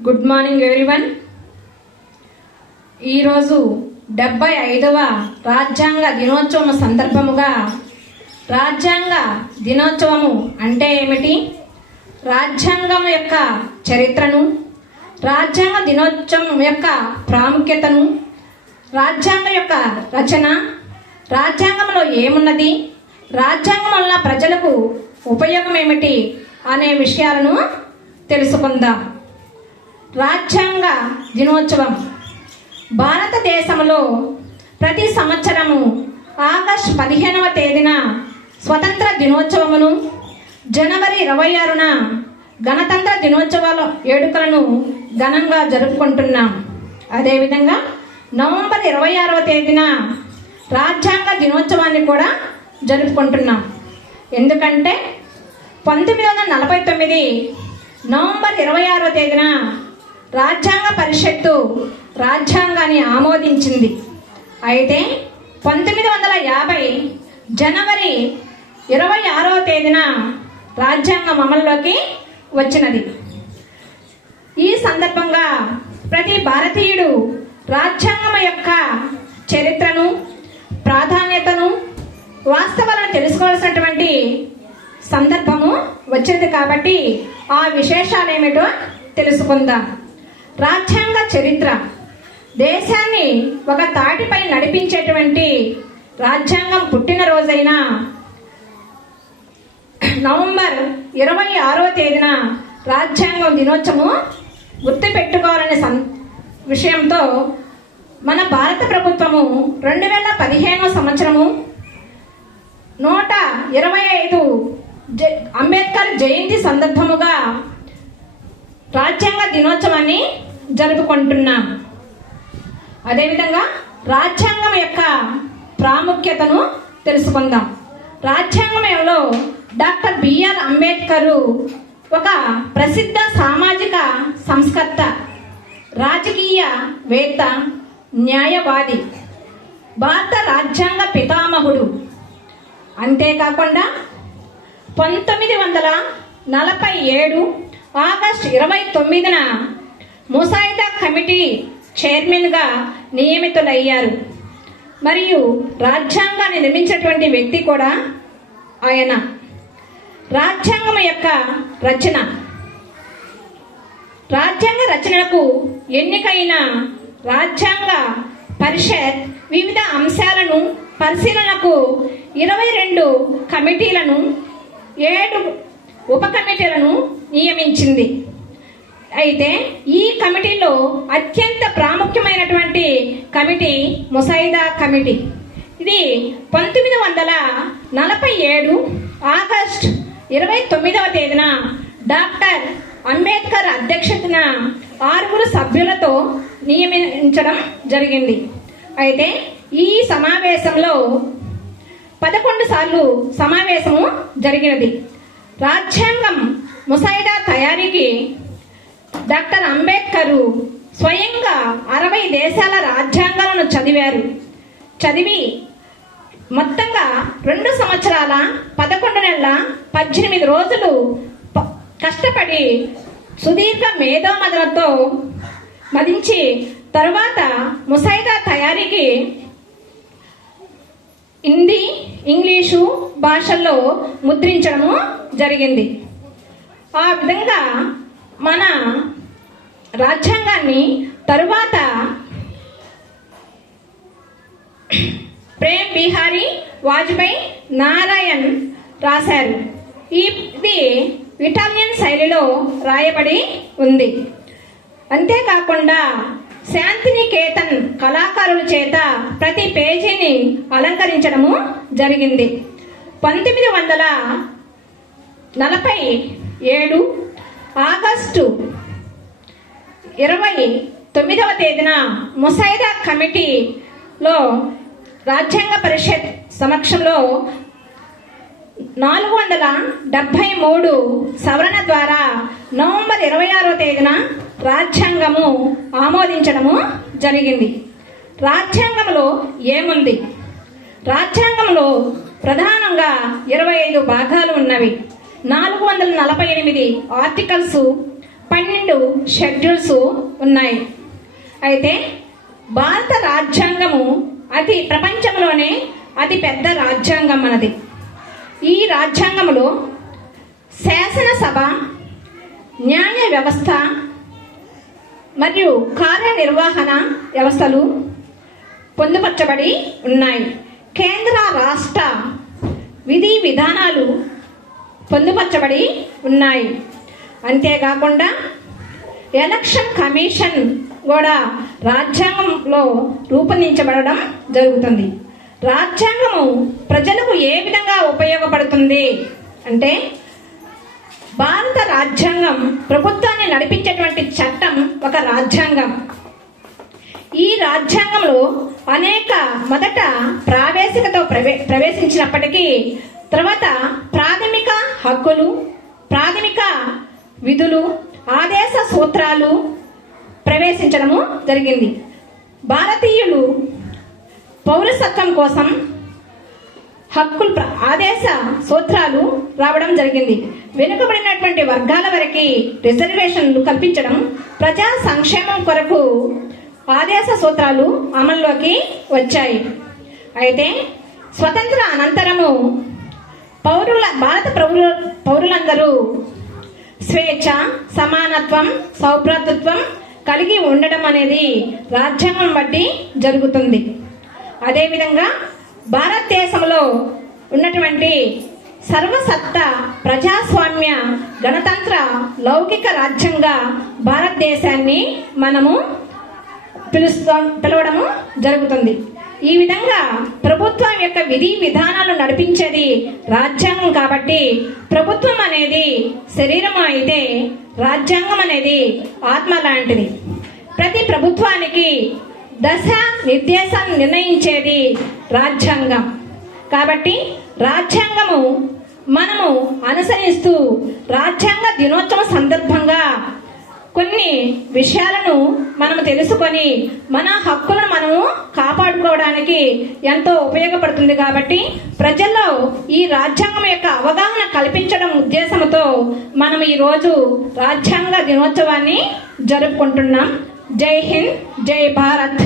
Good morning everyone. ఈరోజు 75వ రాజ్యాంగ దినోత్సవం సందర్భముగా రాజ్యాంగ దినోత్సవము అంటే ఏమిటి, రాజ్యాంగం యొక్క చరిత్రను, రాజ్యాంగ దినోత్సవం యొక్క ప్రాముఖ్యతను, రాజ్యాంగం యొక్క రచన, రాజ్యాంగంలో ఏమున్నది, రాజ్యాంగం వల్ల ప్రజలకు ఉపయోగం ఏమిటి అనే విషయాలను తెలుసుకుందాం. రాజ్యాంగ దినోత్సవం భారతదేశంలో ప్రతి సంవత్సరము ఆగస్టు 15వ తేదీన స్వతంత్ర దినోత్సవమును, జనవరి 26న గణతంత్ర దినోత్సవాల వేడుకలను ఘనంగా జరుపుకుంటున్నాం. అదేవిధంగా నవంబర్ 26వ తేదీన రాజ్యాంగ దినోత్సవాన్ని కూడా జరుపుకుంటున్నాం. ఎందుకంటే 1949 నవంబర్ 26వ తేదీన రాజ్యాంగ పరిషత్తు రాజ్యాంగాన్ని ఆమోదించింది. అయితే 1950 జనవరి 26వ తేదీన రాజ్యాంగం అమల్లోకి వచ్చినది. ఈ సందర్భంగా ప్రతి భారతీయుడు రాజ్యాంగం యొక్క చరిత్రను, ప్రాధాన్యతను, వాస్తవాలను తెలుసుకోవాల్సినటువంటి సందర్భము వచ్చింది. కాబట్టి ఆ విశేషాలు ఏమిటో తెలుసుకుందాం. రాజ్యాంగ చరిత్ర దేశాన్ని ఒక తాటిపై నడిపించేటువంటి రాజ్యాంగం పుట్టినరోజైన నవంబర్ 26వ తేదీన రాజ్యాంగం దినోత్సవం గుర్తుపెట్టుకోవాలనే విషయంతో మన భారత ప్రభుత్వము 2015 సంవత్సరము 125 అంబేద్కర్ జయంతి సందర్భముగా రాజ్యాంగ దినోత్సవాన్ని జరుపుకుంటున్నాం. అదేవిధంగా రాజ్యాంగం యొక్క ప్రాముఖ్యతను తెలుసుకుందాం. రాజ్యాంగంలో డాక్టర్ బిఆర్ అంబేద్కర్ ఒక ప్రసిద్ధ సామాజిక సంస్కర్త, రాజకీయవేత్త, న్యాయవాది, భారత రాజ్యాంగ పితామహుడు. అంతేకాకుండా 1947 ఆగస్టు 29న ముసాయిదా కమిటీ చైర్మన్గా నియమితులయ్యారు. మరియు రాజ్యాంగాన్ని నిర్మించినటువంటి వ్యక్తి కూడా ఆయన. రాజ్యాంగం యొక్క రచన, రాజ్యాంగ రచనకు ఎన్నికైన రాజ్యాంగ పరిషత్ వివిధ అంశాలను పరిశీలనకు 22 కమిటీలను, 7 ఉప కమిటీలను నియమించింది. అయితే ఈ కమిటీలో అత్యంత ప్రాముఖ్యమైనటువంటి కమిటీ ముసాయిదా కమిటీ. ఇది 1947 ఆగస్టు 29వ తేదీన డాక్టర్ అంబేద్కర్ అధ్యక్షతన 6 సభ్యులతో నియమించడం జరిగింది. అయితే ఈ సమావేశంలో 11 సార్లు సమావేశము జరిగినది. రాజ్యాంగం ముసాయిదా తయారీకి డాక్టర్ అంబేద్కర్ స్వయంగా 60 దేశాల రాజ్యాంగాలను చదివి మొత్తంగా 2 సంవత్సరాల 11 నెలల 18 రోజులు కష్టపడి సుదీర్ఘ మేధోమథనంతో మదించి తరువాత ముసాయిదా తయారీకి హిందీ, ఇంగ్లీషు భాషల్లో ముద్రించడము జరిగింది. ఆ విధంగా మన రాజ్యాంగాన్ని తరువాత ప్రేమ్ బిహారీ వాజ్పేయి నారాయణ్ రాశారు. ఇది ఇటాలియన్ శైలిలో రాయబడి ఉంది. అంతేకాకుండా శాంతినికేతన్ కళాకారుల చేత ప్రతి పేజీని అలంకరించడము జరిగింది. 1947 ఆగస్టు 29వ తేదీన ముసాయిదా కమిటీలో రాజ్యాంగ పరిషత్ సమక్షంలో 473 సవరణ ద్వారా నవంబర్ 26వ తేదీన రాజ్యాంగము ఆమోదించడము జరిగింది. రాజ్యాంగంలో ఏముంది? రాజ్యాంగంలో ప్రధానంగా 25 భాగాలు ఉన్నవి. 448 ఆర్టికల్స్, 12 షెడ్యూల్స్ ఉన్నాయి. అయితే భారత రాజ్యాంగము ప్రపంచంలోనే అతి పెద్ద రాజ్యాంగం మనది. ఈ రాజ్యాంగంలో శాసనసభ, న్యాయ వ్యవస్థ మరియు కార్యనిర్వహణ వ్యవస్థలు పొందుపరచబడి ఉన్నాయి. కేంద్ర రాష్ట్ర విధి విధానాలు పొందుపరచబడి ఉన్నాయి. అంతేకాకుండా ఎలక్షన్ కమిషన్ కూడా రాజ్యాంగంలో రూపొందించబడడం జరుగుతుంది. రాజ్యాంగము ప్రజలకు ఏ విధంగా ఉపయోగపడుతుంది అంటే, భారత రాజ్యాంగం ప్రభుత్వాన్ని నడిపించేటువంటి చట్టం ఒక రాజ్యాంగం. ఈ రాజ్యాంగంలో మొదట ప్రావేశికతో ప్రవేశించినప్పటికీ తర్వాత ప్రాథమిక హక్కులు, ప్రాథమిక విధులు, ఆదేశ సూత్రాలు ప్రవేశించడము జరిగింది. భారతీయులు పౌరసత్వం కోసం హక్కులు, ఆదేశ సూత్రాలు రావడం జరిగింది. వెనుకబడినటువంటి వర్గాల వరకు రిజర్వేషన్లు కల్పించడం, ప్రజా సంక్షేమం కొరకు ఆదేశ సూత్రాలు అమల్లోకి వచ్చాయి. అయితే స్వతంత్ర అనంతరము భారత పౌరులందరూ స్వేచ్ఛ, సమానత్వం, సౌభ్రాతృత్వం కలిగి ఉండడం అనేది రాజ్యాంగం బట్టి జరుగుతుంది. అదేవిధంగా భారతదేశంలో ఉన్నటువంటి సర్వసత్తా ప్రజాస్వామ్య గణతంత్ర లౌకిక రాజ్యంగా భారతదేశాన్ని మనము పిలవడము జరుగుతుంది. ఈ విధంగా ప్రభుత్వం యొక్క విధి విధానాలు నడిపించేది రాజ్యాంగం కాబట్టి ప్రభుత్వం అనేది శరీరం అయితే రాజ్యాంగం అనేది ఆత్మ లాంటిది. ప్రతి ప్రభుత్వానికి దశ నిర్దేశాన్ని నిర్ణయించేది రాజ్యాంగం. కాబట్టి రాజ్యాంగము మనము అనుసరిస్తూ రాజ్యాంగ దినోత్సవం సందర్భంగా కొన్ని విషయాలను మనము తెలుసుకొని మన హక్కులను మనము కాపాడుకోవడానికి ఎంతో ఉపయోగపడుతుంది. కాబట్టి ప్రజల్లో ఈ రాజ్యాంగం యొక్క అవగాహన కల్పించడం ఉద్దేశంతో మనం ఈరోజు రాజ్యాంగ దినోత్సవాన్ని జరుపుకుంటున్నాం. జై హింద్, జై భారత్.